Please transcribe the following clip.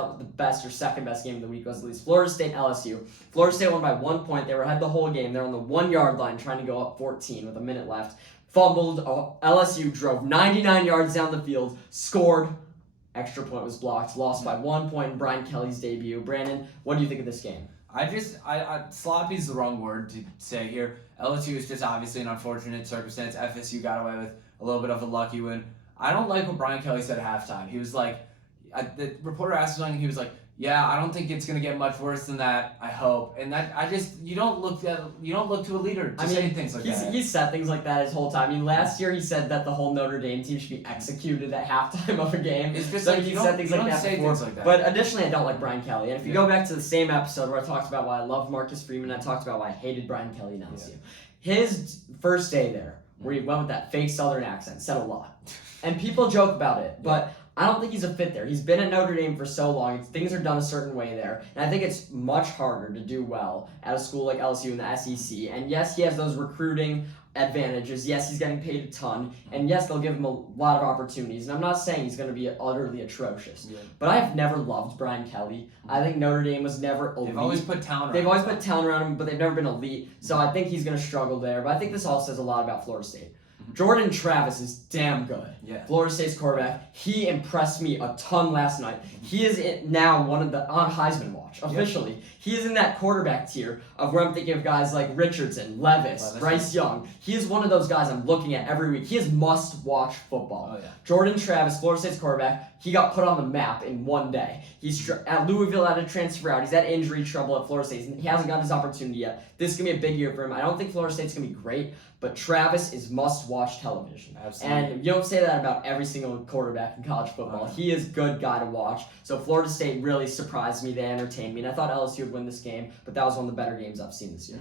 thought the best or second best game of the week was at least Florida State LSU. Florida State won by 1 point. They were ahead the whole game. They're on the 1 yard line trying to go up 14 with a minute left. Fumbled. LSU drove 99 yards down the field, scored. Extra point was blocked. Lost by 1 point in Brian Kelly's debut. Brandon, what do you think of this game? Sloppy is the wrong word to say here. LSU is just obviously an unfortunate circumstance. FSU got away with a little bit of a lucky win. I don't like what Brian Kelly said at halftime. He was like, the reporter asked him something, and he was like, "Yeah, I don't think it's gonna get much worse than that. I hope." And you don't look to a leader to say things like that. He's said things like that his whole time. I mean, last year he said that the whole Notre Dame team should be executed at halftime of a game. It's just so like he you said don't, things you like don't that say before. things like that. But additionally, I don't like Brian Kelly. And if you go back to the same episode where I talked about why I love Marcus Freeman, I talked about why I hated Brian Kelly and LSU. His first day there, where he went with that fake Southern accent, said a lot. And people joke about it, but I don't think he's a fit there. He's been at Notre Dame for so long. Things are done a certain way there. And I think it's much harder to do well at a school like LSU in the SEC. And yes, he has those recruiting advantages. Yes, he's getting paid a ton. And yes, they'll give him a lot of opportunities. And I'm not saying he's going to be utterly atrocious. Yeah. But I've never loved Brian Kelly. I think Notre Dame was never elite. They've always put talent around him, but they've never been elite. So I think he's going to struggle there. But I think this all says a lot about Florida State. Jordan Travis is damn good. Yeah. Florida State's quarterback. He impressed me a ton last night. He is now one of the on Heisman watch officially. Yep. He is in that quarterback tier of where I'm thinking of guys like Richardson, Levis, Bryce Young. He is one of those guys I'm looking at every week. He is must-watch football. Oh, yeah. Jordan Travis, Florida State's quarterback. He got put on the map in one day. He's at Louisville, had to transfer out. He's had injury trouble at Florida State. He hasn't got his opportunity yet. This is going to be a big year for him. I don't think Florida State's going to be great, but Travis is must-watch television. Absolutely. And you don't say that about every single quarterback in college football. He is a good guy to watch. So Florida State really surprised me. They entertained me. And I thought LSU would win this game, but that was one of the better games I've seen this year.